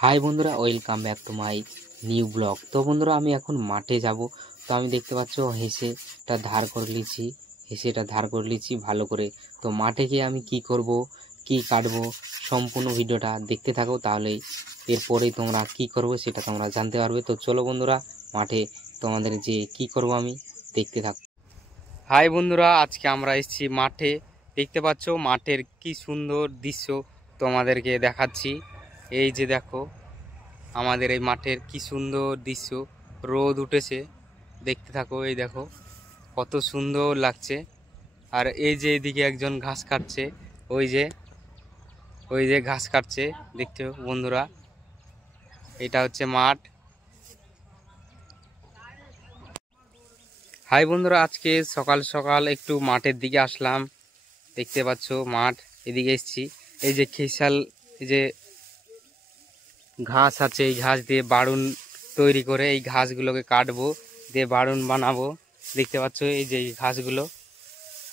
হাই বন্ধুরা, welcome back to my new blog. তো বন্ধুরা, আমি এখন মাঠে যাব। তো আমি দেখতে পাচ্ছ হেসেটা ধার করে নিয়েছি, হেসেটা ধার করে নিয়েছি ভালো করে। তো মাঠে গিয়ে আমি কি করব, কি কাটবো, সম্পূর্ণ ভিডিওটা দেখতে থাকো, তাহলেই এরপরেই তোমরা কি করবে সেটা তোমরা জানতে পারবে। তো চলো বন্ধুরা, মাঠে তোমাদের যে কি করব আমি দেখতে থাকো। হাই বন্ধুরা, আজকে আমরা এসেছি মাঠে। দেখতে পাচ্ছ মাঠের কি সুন্দর দৃশ্য তোমাদেরকে দেখাচ্ছি। এই যে দেখো আমাদের এই মাঠের কি সুন্দর দৃশ্য, রোদ উঠেছে, দেখতে থাকো। এই দেখো কত সুন্দর লাগছে। আর এই যে এদিকে একজন ঘাস কাটছে, ওই যে ঘাস কাটছে, দেখছো বন্ধুরা, এটা হচ্ছে মাঠ। হাই বন্ধুরা, আজকে সকাল সকাল একটু মাঠের দিকে আসলাম। দেখতে পাচ্ছ মাঠ, এদিকে এসছি। এই যে খেসাল, এই যে ঘাস আছে, এই ঘাস দিয়ে বাড়ুন তৈরি করে এই ঘাসগুলোকে কাটবো, দিয়ে বাড়ুন বানাবো। দেখতে পাচ্ছ এই যে এই ঘাসগুলো,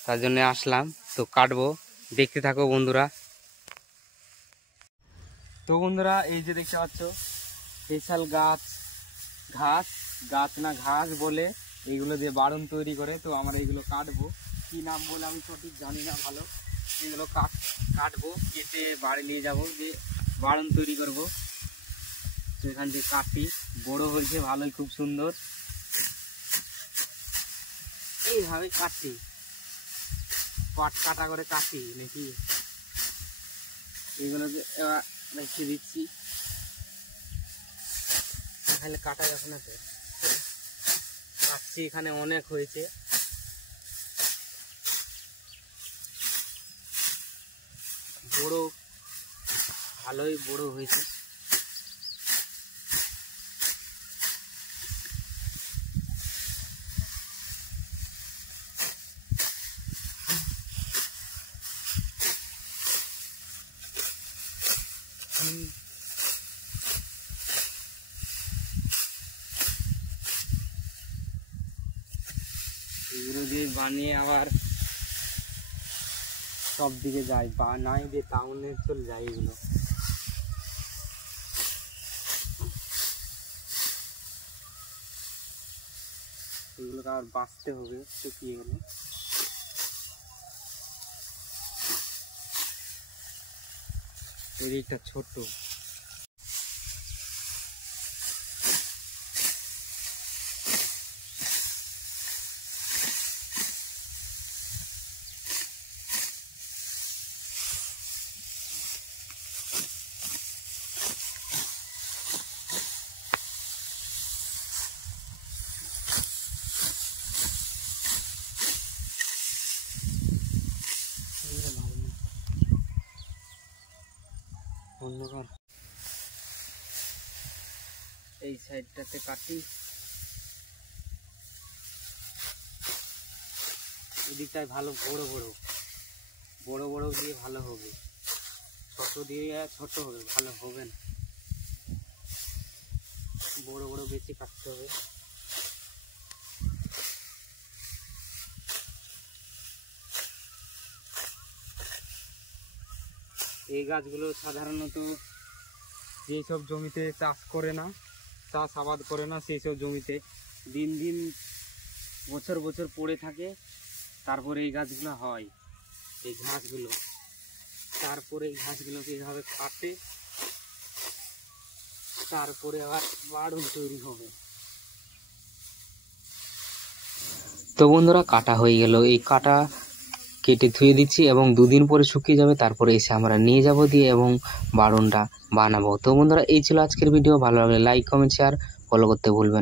তার জন্য আসলাম। তো কাটবো, দেখতে থাকো বন্ধুরা। তো বন্ধুরা, এই যে দেখতে পাচ্ছ খেসাল গাছ, ঘাস গাছ না ঘাস বলে, এইগুলো দিয়ে বাড়ুন তৈরি করে। তো আমরা এইগুলো কাটবো, কি নাম বলে আমি সঠিক জানি না ভালো। এগুলো কাটবো, কেটে বাড়ি নিয়ে যাবো, দিয়ে বাড়ুন তৈরি করবো। তো এখান থেকে কাটি, বড় হয়েছে ভালোই, খুব সুন্দর। এইভাবে কাটি, পাট কাটা করে কাটি নাকি, এইগুলোকে এবার রেখে দিচ্ছি, তাহলে কাটা যাবে না। তো কাটছি, এখানে অনেক হয়েছে। বড়, ভালোই বড় হয়েছে। এগুলো দিয়ে বানিয়ে আবার সব দিকে যায়, বা নাই দিয়ে টাউনে চলে যায়। এগুলো এগুলোকে আবার বাঁচতে হবে শুকিয়ে গেলে। এদিকটা ছোট, অন্ধকার। এই সাইডটাতে কাটি, এদিকটায় ভালো বড় বড় বড় বড় দিয়ে ভালো হবে, ছোট দিয়ে ছোট হবে, ভালো হবে না। বড় বড় বেশি কাটতে হবে। এই গাছগুলো সাধারণত যেসব জমিতে চাষ আবাদ করে না, সেই সব জমিতে দিন দিন বছর বছর পড়ে থাকে। তারপরে এই গাছগুলো হয়, এই ঘাসগুলো। তারপরে এই ঘাসগুলোকে এইভাবে কাটে, তারপরে আবার বাড়ুন তৈরি হবে। তো বন্ধুরা, কাটা হয়ে গেল। এই কাটা কেটে ধুয়ে দিচ্ছি এবং দুদিন পরে শুকিয়ে যাবে, তারপরে এসে আমরা নিয়ে যাব দিয়ে এবং বাড়ুনটা বানাবো। তো বন্ধুরা, এই ছিল আজকের ভিডিও। ভালো লাগলে লাইক, কমেন্ট, শেয়ার, ফলো করতে ভুলবেন না।